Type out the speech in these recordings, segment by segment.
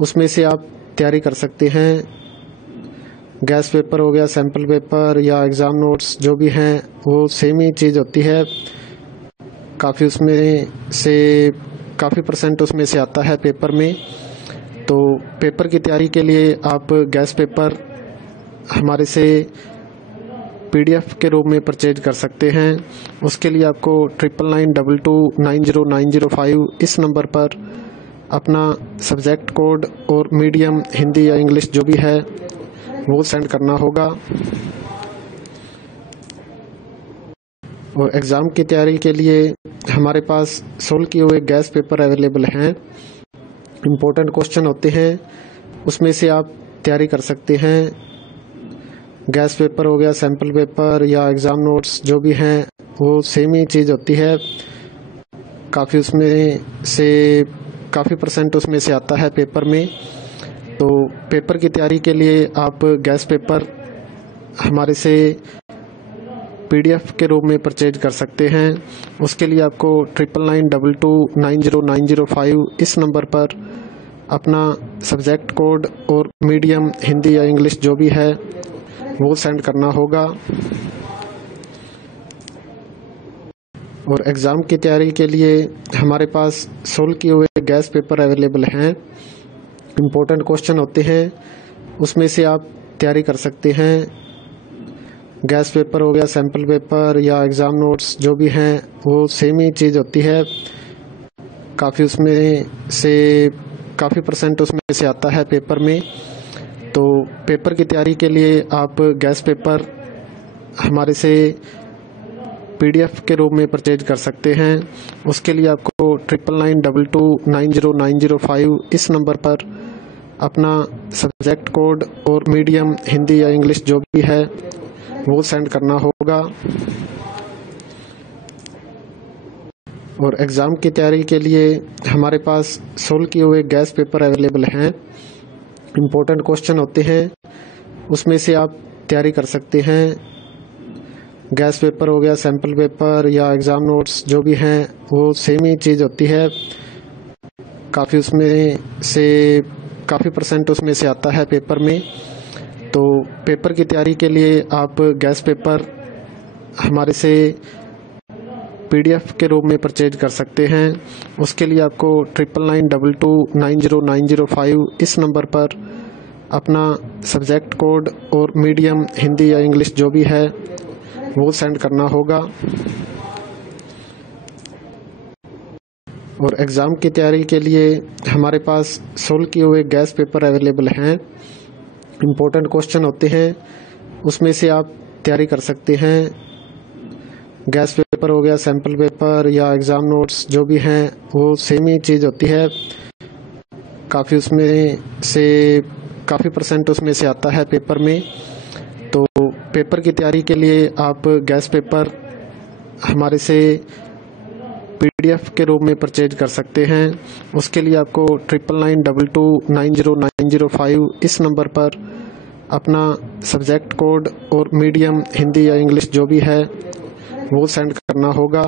उसमें से आप तैयारी कर सकते हैं। गैस पेपर हो गया, सैम्पल पेपर या एग्ज़ाम नोट्स जो भी हैं वो सेम ही चीज़ होती है। काफ़ी उसमें से काफ़ी परसेंट उसमें से आता है पेपर में। तो पेपर की तैयारी के लिए आप गैस पेपर हमारे से PDF के रूप में परचेज कर सकते हैं। उसके लिए आपको 9992290905 इस नंबर पर अपना सब्जेक्ट कोड और मीडियम हिंदी या इंग्लिश जो भी है वो सेंड करना होगा। और एग्ज़ाम की तैयारी के लिए हमारे पास सोल्व किए हुए गैस पेपर अवेलेबल हैं। इम्पोर्टेंट क्वेश्चन होते हैं, उसमें से आप तैयारी कर सकते हैं। गैस पेपर हो गया, सैम्पल पेपर या एग्ज़ाम नोट्स जो भी हैं वो सेम ही चीज़ होती है। काफ़ी उसमें से काफ़ी परसेंट उसमें से आता है पेपर में। तो पेपर की तैयारी के लिए आप गैस पेपर हमारे से PDF के रूप में परचेज कर सकते हैं। उसके लिए आपको 9992290905 इस नंबर पर अपना सब्जेक्ट कोड और मीडियम हिंदी या इंग्लिश जो भी है वो सेंड करना होगा। और एग्ज़ाम की तैयारी के लिए हमारे पास सोल्व किए हुए गैस पेपर अवेलेबल हैं। इम्पोर्टेंट क्वेश्चन होते हैं, उसमें से आप तैयारी कर सकते हैं। गैस पेपर हो गया, सैम्पल पेपर या एग्ज़ाम नोट्स जो भी हैं वो सेम ही चीज़ होती है। काफ़ी उसमें से काफ़ी परसेंट उसमें से आता है पेपर में। तो पेपर की तैयारी के लिए आप गैस पेपर हमारे से PDF के रूप में परचेज कर सकते हैं। उसके लिए आपको 9992290905 इस नंबर पर अपना सब्जेक्ट कोड और मीडियम हिंदी या इंग्लिश जो भी है वो सेंड करना होगा। और एग्ज़ाम की तैयारी के लिए हमारे पास सोल्व किए हुए गैस पेपर अवेलेबल हैं। इम्पोर्टेंट क्वेश्चन होते हैं, उसमें से आप तैयारी कर सकते हैं। गैस पेपर हो गया, सैम्पल पेपर या एग्ज़ाम नोट्स जो भी हैं वो सेम ही चीज़ होती है। काफ़ी उसमें से काफ़ी परसेंट उसमें से आता है पेपर में। तो पेपर की तैयारी के लिए आप गैस पेपर हमारे से PDF के रूप में परचेज कर सकते हैं। उसके लिए आपको 9992290905 इस नंबर पर अपना सब्जेक्ट कोड और मीडियम हिंदी या इंग्लिश जो भी है वो सेंड करना होगा। और एग्ज़ाम की तैयारी के लिए हमारे पास सोल्व किए हुए गैस पेपर अवेलेबल हैं। इम्पोर्टेंट क्वेश्चन होते हैं, उसमें से आप तैयारी कर सकते हैं। गैस पेपर हो गया, सैम्पल पेपर या एग्ज़ाम नोट्स जो भी हैं वो सेम ही चीज़ होती है। काफ़ी उसमें से काफ़ी परसेंट उसमें से आता है पेपर में। तो पेपर की तैयारी के लिए आप गैस पेपर हमारे से PDF के रूप में परचेज कर सकते हैं। उसके लिए आपको 9992290905 इस नंबर पर अपना सब्जेक्ट कोड और मीडियम हिंदी या इंग्लिश जो भी है वो सेंड करना होगा।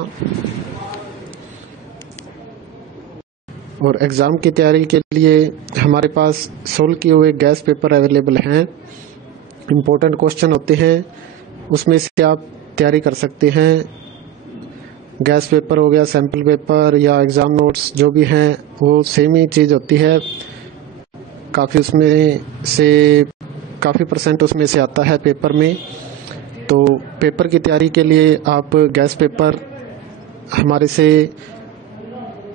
और एग्ज़ाम की तैयारी के लिए हमारे पास सोल्व किए हुए गैस पेपर अवेलेबल हैं। इम्पोर्टेंट क्वेश्चन होते हैं, उसमें से आप तैयारी कर सकते हैं। गैस पेपर हो गया, सैम्पल पेपर या एग्ज़ाम नोट्स जो भी हैं वो सेम ही चीज़ होती है। काफ़ी उसमें से काफ़ी परसेंट उसमें से आता है पेपर में। तो पेपर की तैयारी के लिए आप गैस पेपर हमारे से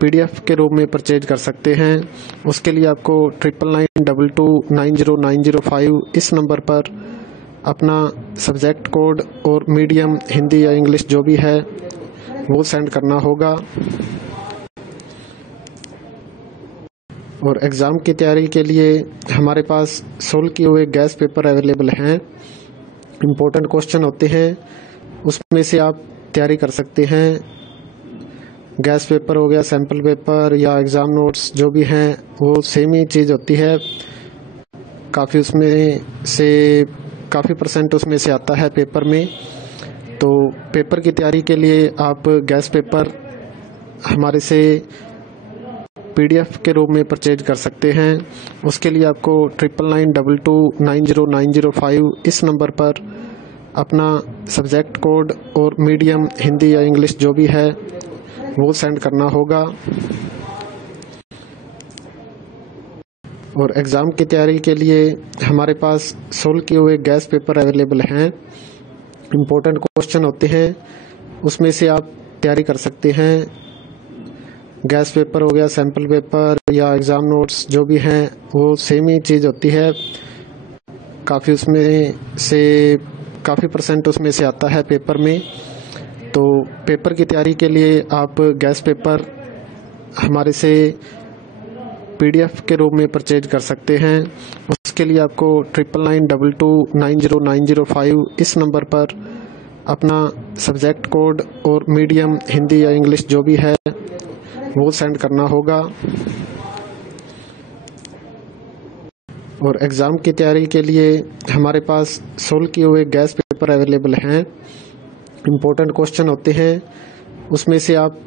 PDF के रूप में परचेज कर सकते हैं। उसके लिए आपको 9992290905 इस नंबर पर अपना सब्जेक्ट कोड और मीडियम हिंदी या इंग्लिश जो भी है वो सेंड करना होगा। और एग्ज़ाम की तैयारी के लिए हमारे पास सोल्व किए हुए गैस पेपर अवेलेबल हैं। इम्पोर्टेंट क्वेश्चन होते हैं, उसमें से आप तैयारी कर सकते हैं। गैस पेपर हो गया, सैम्पल पेपर या एग्ज़ाम नोट्स जो भी हैं वो सेम ही चीज़ होती है। काफ़ी उसमें से काफ़ी परसेंट उसमें से आता है पेपर में। तो पेपर की तैयारी के लिए आप गैस पेपर हमारे से PDF के रूप में परचेज कर सकते हैं। उसके लिए आपको 9922290905 इस नंबर पर अपना सब्जेक्ट कोड और मीडियम हिंदी या इंग्लिश जो भी है वो सेंड करना होगा। और एग्ज़ाम की तैयारी के लिए हमारे पास सोल्व किए हुए गैस पेपर अवेलेबल हैं। इम्पोर्टेंट क्वेश्चन होते हैं, उसमें से आप तैयारी कर सकते हैं। गैस पेपर हो गया, सैम्पल पेपर या एग्ज़ाम नोट्स जो भी हैं वो सेम ही चीज़ होती है। काफ़ी उसमें से काफ़ी % उसमें से आता है पेपर में। तो पेपर की तैयारी के लिए आप गैस पेपर हमारे से PDF के रूप में परचेज कर सकते हैं। उसके लिए आपको 9922290905 इस नंबर पर अपना सब्जेक्ट कोड और मीडियम हिंदी या इंग्लिश जो भी है वो सेंड करना होगा। और एग्ज़ाम की तैयारी के लिए हमारे पास सोल्व किए हुए गैस पेपर अवेलेबल हैं। इम्पोर्टेंट क्वेश्चन होते हैं, उसमें से आप